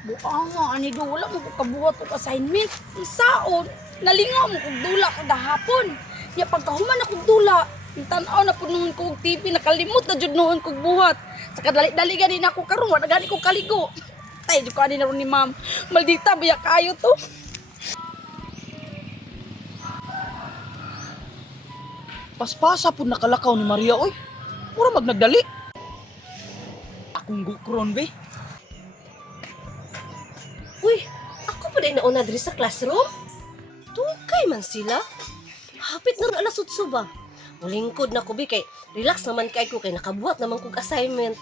Buanga, ani dula mo ko kabuhat og assignment. Isaon, nalingaw mo kog dula kada hapon. Ya pagkahuman akong dula, tan-aw na punuhon ko og TV, nakalimot na jud noon kog buhat. Sa kadali-dali gani na ako karon, wala gani ko kaligo. Tay jud ko ani na ron ni ma'am. Maldita biya kayo to. Paspasa po nakalakaw ni Maria, oy. Mura magnagdali. Akong gukron, be. Uy, ako pa rin nauna diri sa classroom. Tukay man sila. Hapit na rin alas 8 ba? Mulingkod na ko, be, kay relax naman kay ko, kay nakabuhat naman kong assignment.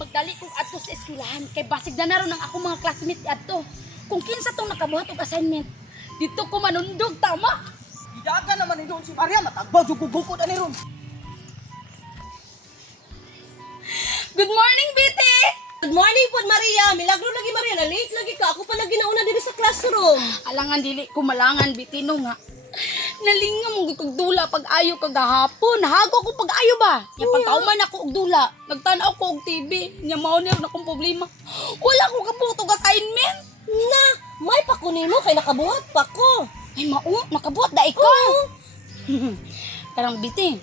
Magdali kong adto sa eskwelahan kay basig na naron ang akong mga classmate adto. Kung kinsa tong nakabuhat og assignment, dito ko manundog, tama? Idaga naman ni doon si Maria, matagbaw jud gugukod ani ron. Good morning, Biti! Good morning po, Maria. Milagro lagi, Maria. Na late lagi ka. Ako pa lagi nauna diri sa classroom. Alangan dili ko malangan, Bitino nga. Nalingam mo kog dula pag ayo kagahapon. Hago ko pag ayo ba? Ya pagkauman ako og dula. Nagtanaw ko og TV. Nya mao ni ron akong problema. Wala ko kabuto og assignment. Na, may pa kunin mo kay nakabuhat pa ko. Ay mao, nakabuhat da ikaw. Karang Biti,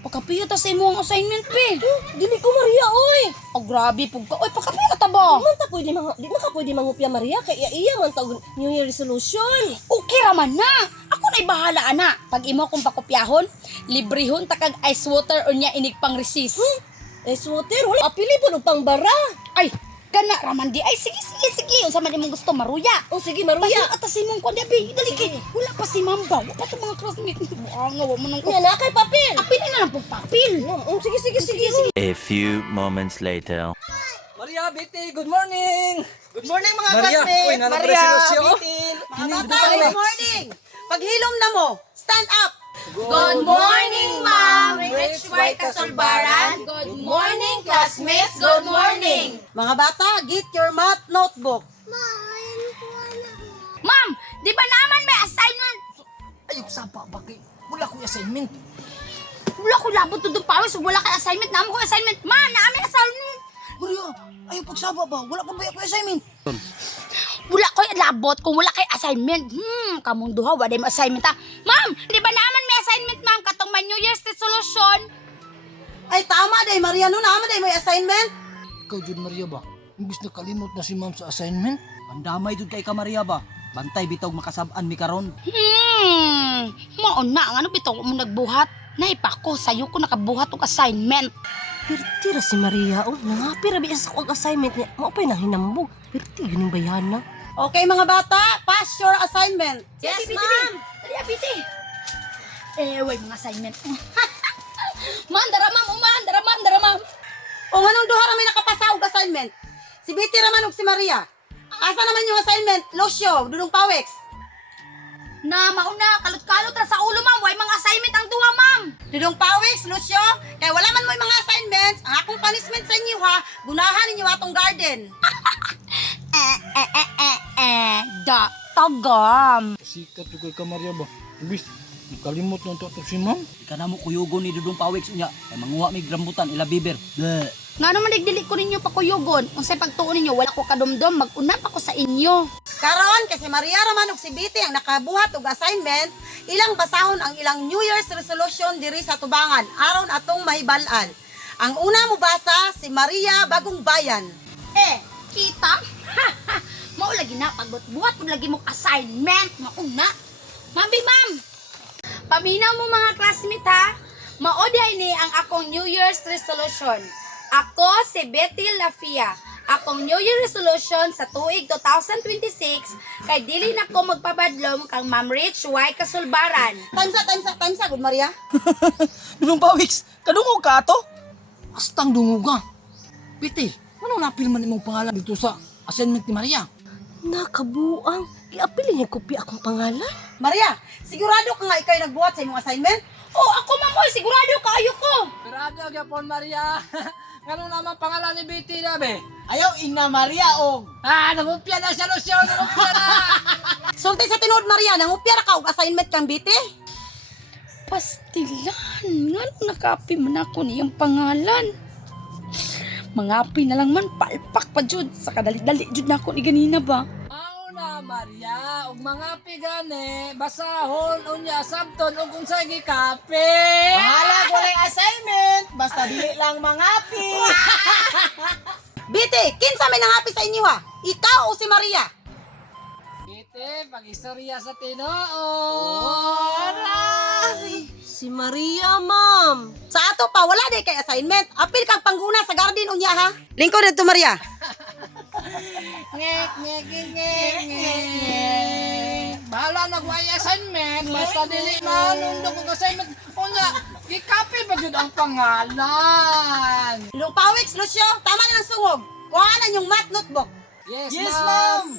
pagkapiyo ta sa imong assignment pe. Dili ko, Maria, oy. Oh grabe pug ka. Oy pagkapiyo ta ba? Di man ka pwede mangupya, Maria, kay iya man tawag New Year resolution. Okay raman na. Ako na'y bahala, ana. Pag imo kong pakopyahon, librehon takag ice water o niya inig pang resist. Ice water, wala. Apili po ng pangbara. Ay, kana raman di. Ay, sige. Unsa man imong gusto, maruya. O sige, Maria. Pasi atas imong kon dabi. Dali kay. Wala pa si Mamba. Wala pa to mga classmate. Buanga, wa mo nang ko. Yan na kay papel. Apil na lang pong papil. Sige. A few moments later. Maria, Biti, good morning. Good morning mga Maria, classmates! uy, nanapre si Lucio. Bitin! Mga Kini, bata, good good morning! Paghilom na mo, stand up! Good morning, Ma'am. Rich White Kasulbaran. Good morning, classmates. Good morning. Mga bata, get your math notebook. Ma'am, di ba naman may assignment? Ayok sapa bakit? Wala ko assignment. Wala ko labot to doon pawis. Wala kay assignment. Naman ko assignment. Ma'am, namin assignment. Maria, ayaw pagsaba ba? Wala ko ba ako assignment? Wala ko labot kung wala kay assignment. Kamong duha, wala yung assignment ha. Ma'am, di ba naman may assignment, ma'am? Katong may New Year's resolution. Ay tama day, Maria, no naman day may assignment. Ikaw, Jud Maria ba? Imbis na kalimot na si ma'am sa assignment? Ang damay jud kay ka Maria ba? Bantay bitog makasab-an mi karon. Mauna, ano bitaw mo nagbuhat? Naipako, sa'yo ko nakabuhat og assignment. Pirtira si Maria. Oh, nangapira biya sa kong assignment niya. Maupay nang hinambog. Pirti, yun yung bayana. Okay mga bata, pass your assignment. Yes, ma'am. Dali, Biti. Way, mga assignment. Man, dara ma'am. O nganong duha ra may nakapasa og assignment? Si Biti raman ug si Maria. Asa naman yung assignment? Lucio, Dudong Pawex. Na, mauna, kalot-kalot ra sa ulo, ma'am. Way, mga assignment ang duha, ma'am. Dudong Pawex, Lucio, kay wala man mo yung mga assignments, ang akong punishment sa inyo ha, gunahan ninyo atong garden. Tagam. Sikat to kay ka Maria ba? Imbis kalimot na to si ma'am. Ika na mo kuyugon ni Dudong Pawex unya. Kay manguha mi rambutan ila biber. Nga naman nagdili ko ninyo pakuyugon. Unsay pagtuon ninyo, wala ko kadumdum. Mag-una pa ko sa inyo. Karon kasi Maria raman ug si Biti ang nakabuhat og assignment, ilang basahon ang ilang New Year's resolution diri sa tubangan aron atong mahibal-an. Ang una mo basa si Maria Bagong Bayan. Kita? Mao lagi na pagbuhat pud lagi mo assignment. Mauna. Ma'am. Paminaw mo mga classmate ha. Maoday ni ang akong New Year's resolution. Ako si Betty Lafia. Akong New Year resolution sa tuig 2026 kay dili na ko magpabadlom kang Ma'am Rich Y Kasulbaran. Tansa, good Maria. Dudong Pawex, kadungog ka ato? Astang dungog ka. Biti, ano napil man imong pangalan dito sa assignment ni Maria? Nakabuang. Iapili niya kopya akong pangalan. Maria, sigurado ka nga ikaw yung nagbuhat sa imong assignment? Oh, ako mamoy, sigurado kaayo ko. Grabe gyapon Maria. Ngano naman pangalan ni Biti na be? Ayaw, Ina Maria, og. Nangupya na siya Lucio, nangupya na. Sulti sa tinuod, Maria, nangupya ra ka og assignment kang Biti? Pastilan. Nga nung nakapi man ako niyang pangalan. Mangapi na lang man, palpak pa jud. Sa kadali-dali jud na ako ni ganina ba? Mauna, Maria, ug mga pigane, basahon, unya, sabton, ug kung sa gikape. Bahala ko lang assignment, basta dili lang mangapi. Biti, kinsa may nangapi sa inyo ha? Ikaw o si Maria? Ite, pag-istorya sa Tinoo. Si Maria, ma'am. Sa ato pa, wala di kay assignment. Apil kag pangguna sa garden unya ha? Lingkod dito Maria. Ngek, ngek, ngek, ngek, ngek. Bahala na ko ay assignment, basta dili manundok ko assignment. Unya, gikape ba jud ang pangalan? Lupawix, Lucio, tama na ng sungog. Kuha na yung math notebook. Yes, ma'am.